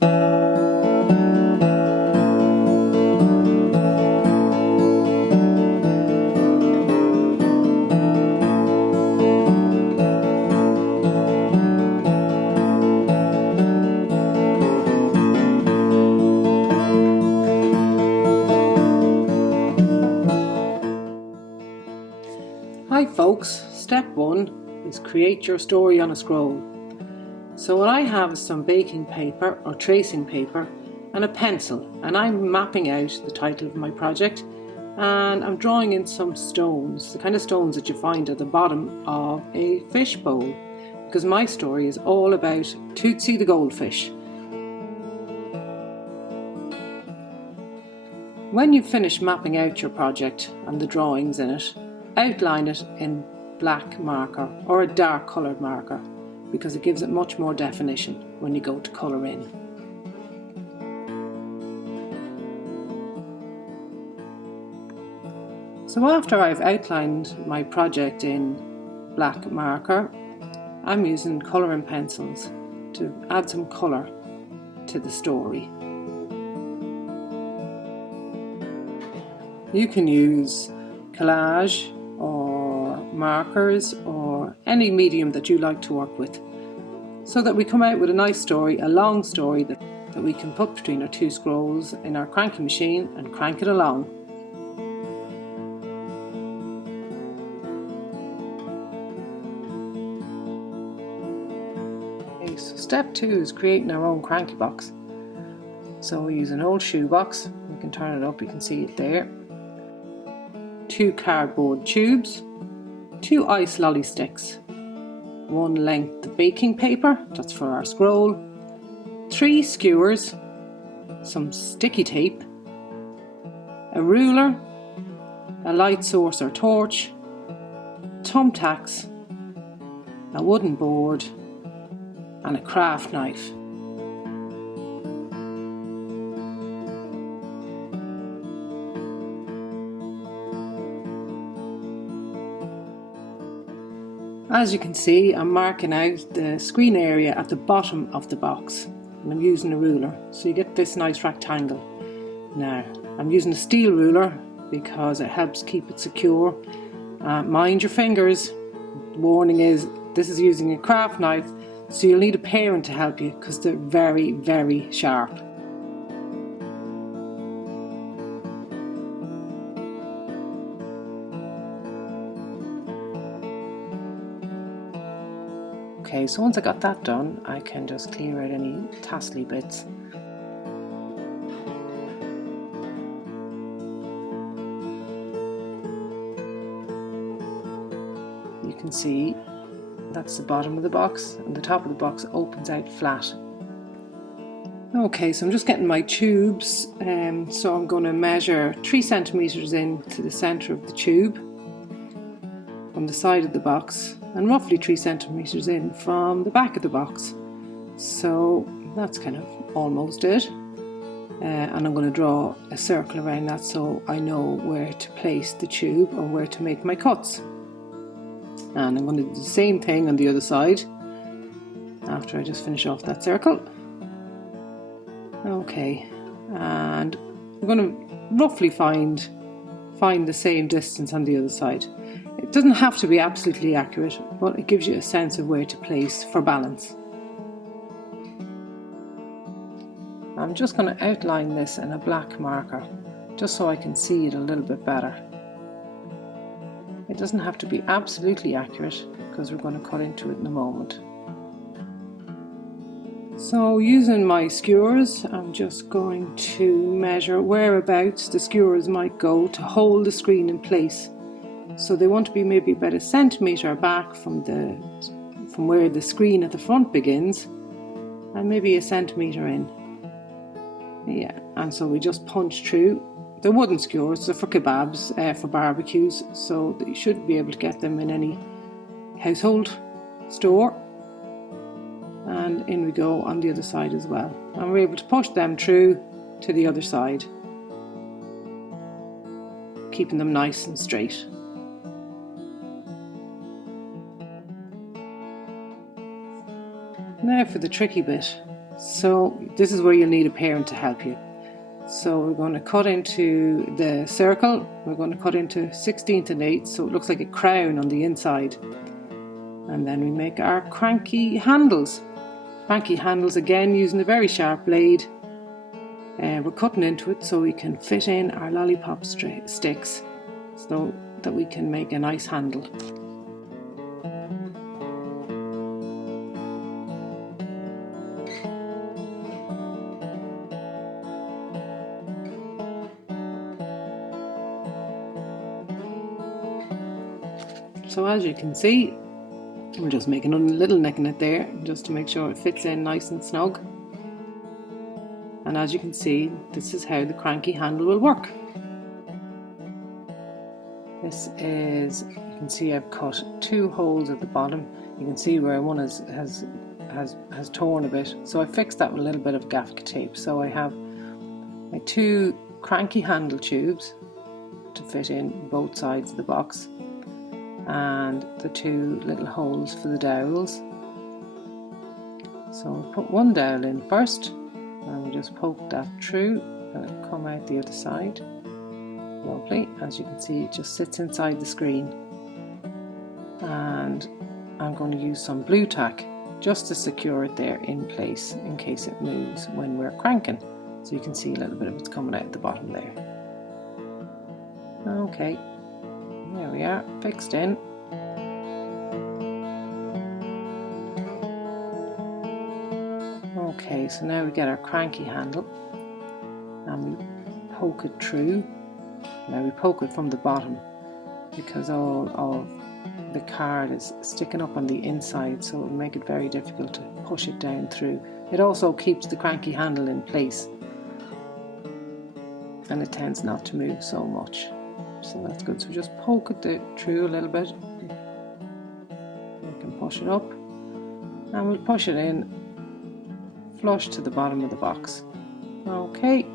Hi folks, step 1 is create your story on a scroll. So what I have is some baking paper or tracing paper and a pencil, and I'm mapping out the title of my project, and I'm drawing in some stones, the kind of stones that you find at the bottom of a fish bowl, because my story is all about Tootsie the goldfish. When you've finished mapping out your project and the drawings in it, outline it in black marker or a dark coloured marker, because it gives it much more definition when you go to colour in. So after I've outlined my project in black marker, I'm using colouring pencils to add some colour to the story. You can use collage or markers or any medium that you like to work with, so that we come out with a nice story, a long story that we can put between our two scrolls in our cranky machine and crank it along. Okay, so step 2 is creating our own cranky box. So we use an old shoebox, you can turn it up, you can see it there. 2 cardboard tubes, 2 ice lolly sticks, 1 length of baking paper, that's for our scroll, 3 skewers, some sticky tape, a ruler, a light source or torch, thumbtacks, a wooden board and a craft knife. As you can see, I'm marking out the screen area at the bottom of the box, and I'm using a ruler, so you get this nice rectangle. Now, I'm using a steel ruler because it helps keep it secure. Mind your fingers. The warning is, this is using a craft knife, so you'll need a parent to help you because they're very, very sharp. Okay, so once I got that done, I can just clear out any tassely bits. You can see that's the bottom of the box, and the top of the box opens out flat. Okay, so I'm just getting my tubes, so I'm going to measure 3 centimeters into the center of the tube from the side of the box, and roughly 3 centimeters in from the back of the box. So that's kind of almost it. And I'm going to draw a circle around that so I know where to place the tube or where to make my cuts. And I'm going to do the same thing on the other side after I just finish off that circle. Okay, and I'm going to roughly find the same distance on the other side. It doesn't have to be absolutely accurate, but it gives you a sense of where to place for balance. I'm just going to outline this in a black marker, just so I can see it a little bit better. It doesn't have to be absolutely accurate, because we're going to cut into it in a moment. So using my skewers, I'm just going to measure whereabouts the skewers might go to hold the screen in place. So they want to be maybe about 1 centimetre back from where the screen at the front begins, and maybe 1 centimetre in. Yeah, and so we just punch through. The wooden skewers, they're for kebabs, for barbecues, so you should be able to get them in any household store. And in we go on the other side as well. And we're able to push them through to the other side, keeping them nice and straight. Now for the tricky bit. So this is where you'll need a parent to help you. So we're going to cut into the circle, we're going to cut into 16th and 8th so it looks like a crown on the inside. And then we make our cranky handles. Cranky handles again using a very sharp blade. We're cutting into it so we can fit in our lollipop sticks so that we can make a nice handle. So as you can see, we're just making a little nick in it there just to make sure it fits in nice and snug. And as you can see, this is how the cranky handle will work. This is, you can see I've cut 2 holes at the bottom. You can see where one has torn a bit. So I fixed that with a little bit of gaffer tape. So I have my 2 cranky handle tubes to fit in both sides of the box, and the 2 little holes for the dowels. So we'll put one dowel in first, and we just poke that through and it'll come out the other side. Lovely. As you can see, it just sits inside the screen. And I'm going to use some blue tack just to secure it there in place in case it moves when we're cranking. So you can see a little bit of it's coming out the bottom there. Okay, there we are, fixed in. Okay, so now we get our cranky handle and we poke it through. Now we poke it from the bottom because all of the card is sticking up on the inside, so it will make it very difficult to push it down through. It also keeps the cranky handle in place and it tends not to move so much. So that's good. So just poke it through a little bit. We can push it up and we'll push it in flush to the bottom of the box. Okay,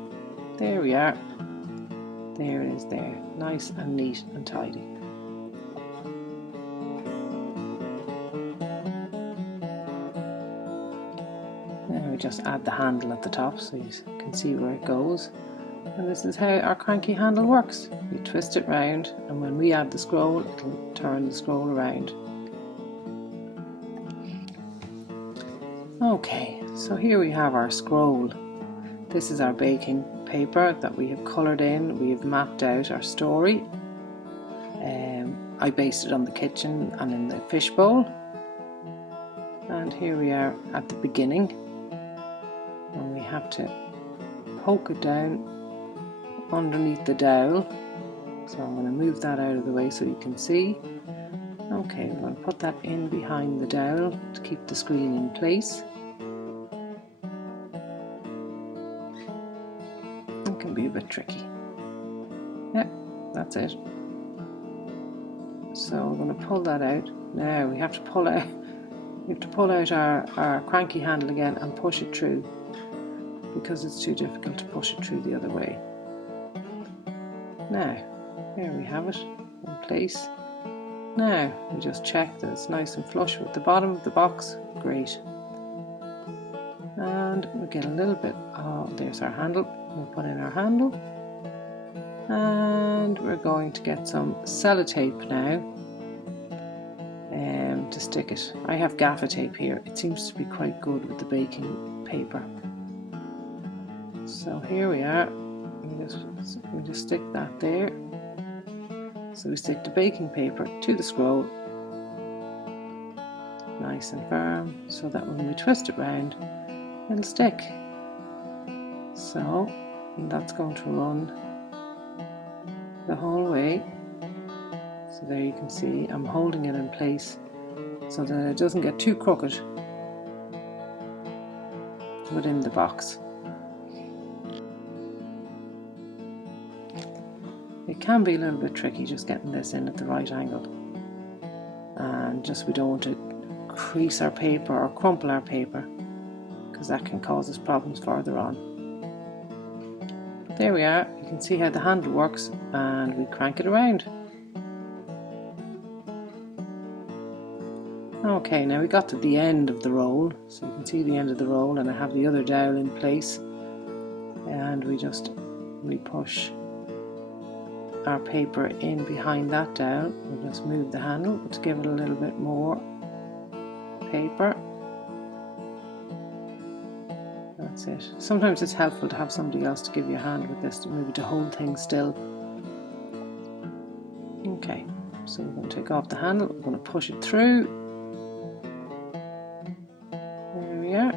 there we are. There it is there, nice and neat and tidy. Now we just add the handle at the top so you can see where it goes. And this is how our cranky handle works. You twist it round, and when we add the scroll, it'll turn the scroll around. Okay, so here we have our scroll. This is our baking paper that we have coloured in. We have mapped out our story. I based it on the kitchen and in the fishbowl. And here we are at the beginning. And we have to poke it down underneath the dowel. So I'm going to move that out of the way so you can see. Okay, we're going to put that in behind the dowel to keep the screen in place. It can be a bit tricky. Yeah, that's it. So we're going to pull that out. Now we have to pull out our cranky handle again and push it through because it's too difficult to push it through the other way. Now, there we have it in place. Now, we just check that it's nice and flush with the bottom of the box. Great. And we get a little bit, there's our handle. We'll put in our handle. And we're going to get some sellotape now to stick it. I have gaffer tape here. It seems to be quite good with the baking paper. So here we are. We just stick that there. So we stick the baking paper to the scroll, nice and firm, so that when we twist it round, it'll stick. So that's going to run the whole way. So there you can see I'm holding it in place so that it doesn't get too crooked within the box. It can be a little bit tricky just getting this in at the right angle, and just we don't want to crease our paper or crumple our paper because that can cause us problems further on. But there we are, you can see how the handle works, and we crank it around. Okay, now we got to the end of the roll, so you can see the end of the roll, and I have the other dowel in place, and we push our paper in behind that dowel. We'll just move the handle to give it a little bit more paper. That's it. Sometimes it's helpful to have somebody else to give you a hand with this, maybe to hold things still. Okay, so we're going to take off the handle, we're going to push it through. There we are.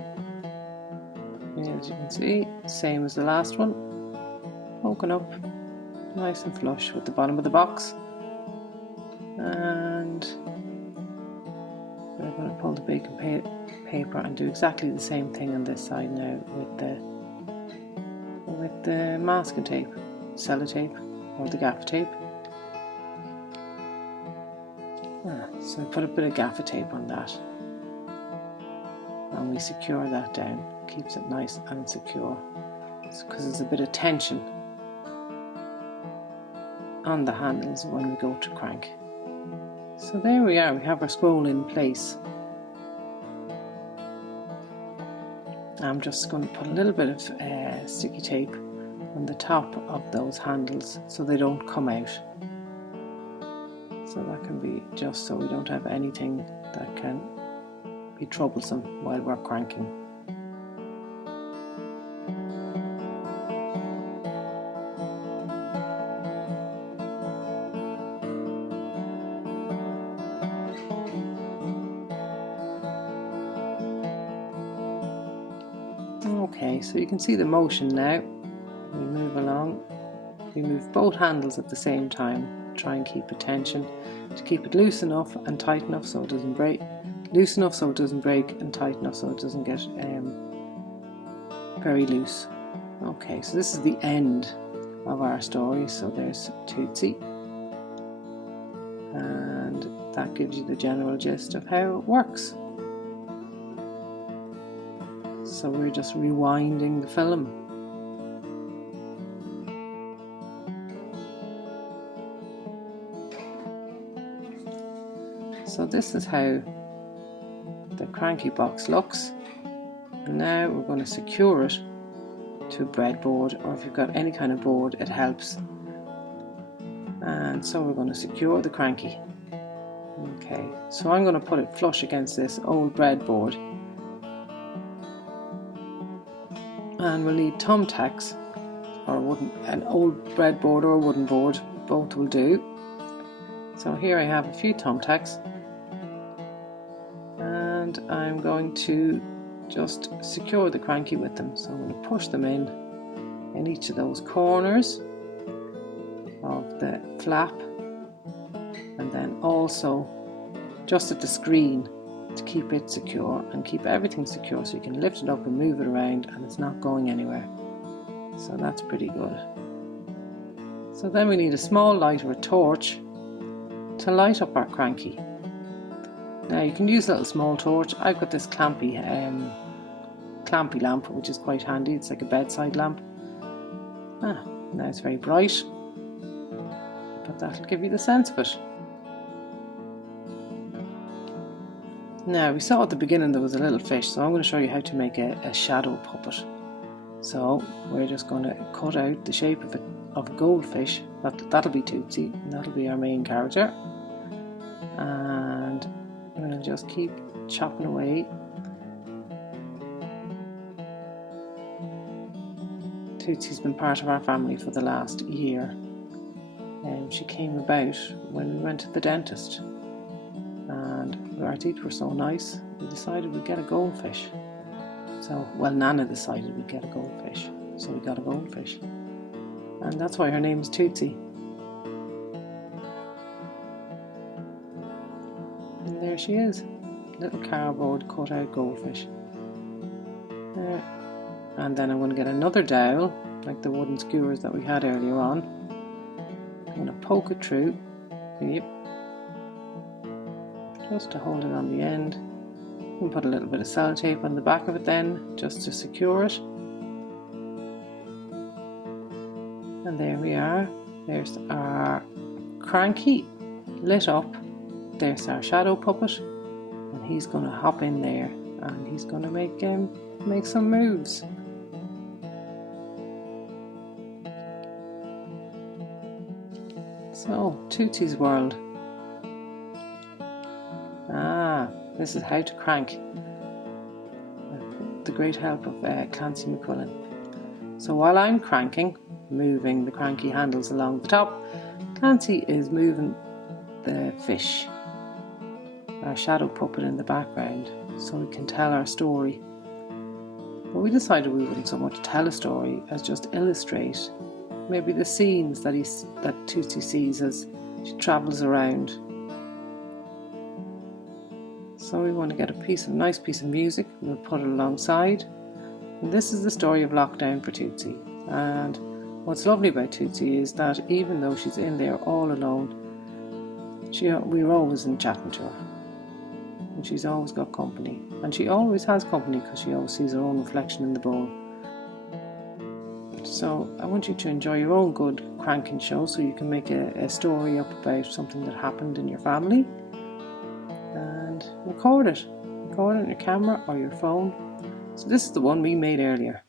And as you can see, same as the last one. Open up, nice and flush with the bottom of the box. And we're going to pull the baking paper and do exactly the same thing on this side now with the masking tape, sellotape, or the gaffer tape. So we put a bit of gaffer tape on that, and we secure that down. Keeps it nice and secure, because there's a bit of tension on the handles when we go to crank. So there we are, we have our scroll in place. I'm just going to put a little bit of sticky tape on the top of those handles so they don't come out. So that can be just so we don't have anything that can be troublesome while we're cranking. Okay, so you can see the motion now. We move along. We move both handles at the same time. Try and keep attention to keep it loose enough and tight enough so it doesn't break. Loose enough so it doesn't break, and tight enough so it doesn't get very loose. Okay, so this is the end of our story. So there's Tootsie, and that gives you the general gist of how it works. So we're just rewinding the film. So this is how the cranky box looks. And now we're going to secure it to a breadboard, or if you've got any kind of board, it helps. And so we're going to secure the cranky. Okay, so I'm going to put it flush against this old breadboard. And we'll need thumbtacks, or an old breadboard or a wooden board, both will do. So here I have a few thumbtacks, and I'm going to just secure the cranky with them. So I'm going to push them in each of those corners of the flap, and then also just at the screen to keep it secure and keep everything secure, so you can lift it up and move it around and it's not going anywhere. So that's pretty good. So then we need a small light or a torch to light up our cranky. Now you can use a little small torch. I've got this clampy lamp, which is quite handy. It's like a bedside lamp. Now it's very bright, but that'll give you the sense of it. Now we saw at the beginning there was a little fish, so I'm going to show you how to make a shadow puppet. So we're just going to cut out the shape of a goldfish. That'll be Tootsie, and that'll be our main character. And we'll just keep chopping away. Tootsie's been part of our family for the last year. She came about when we went to the dentist, and our teeth were so nice we decided we'd get a goldfish. So, well, Nana decided we'd get a goldfish, so we got a goldfish, and that's why her name is Tootsie. And there she is, little cardboard cut out goldfish. There. And then I'm going to get another dowel, like the wooden skewers that we had earlier on. I'm going to poke it through, yep, just to hold it on the end. And put a little bit of sellotape on the back of it then, just to secure it. And there we are. There's our cranky lit up. There's our shadow puppet. And he's going to hop in there and he's going to make some moves. So, Tootsie's world. This is how to crank. The great help of Clancy McQuillan. So while I'm cranking, moving the cranky handles along the top, Clancy is moving the fish, our shadow puppet in the background, so we can tell our story. But we decided we wouldn't so much tell a story as just illustrate maybe the scenes that Tootsie sees as she travels around. So we want to get a nice piece of music, we'll put it alongside. And this is the story of lockdown for Tootsie. And what's lovely about Tootsie is that even though she's in there all alone, we're always chatting to her. And she's always got company. And she always has company because she always sees her own reflection in the bowl. So I want you to enjoy your own good cranking show, so you can make a story up about something that happened in your family. And record it on your camera or your phone. So this is the one we made earlier.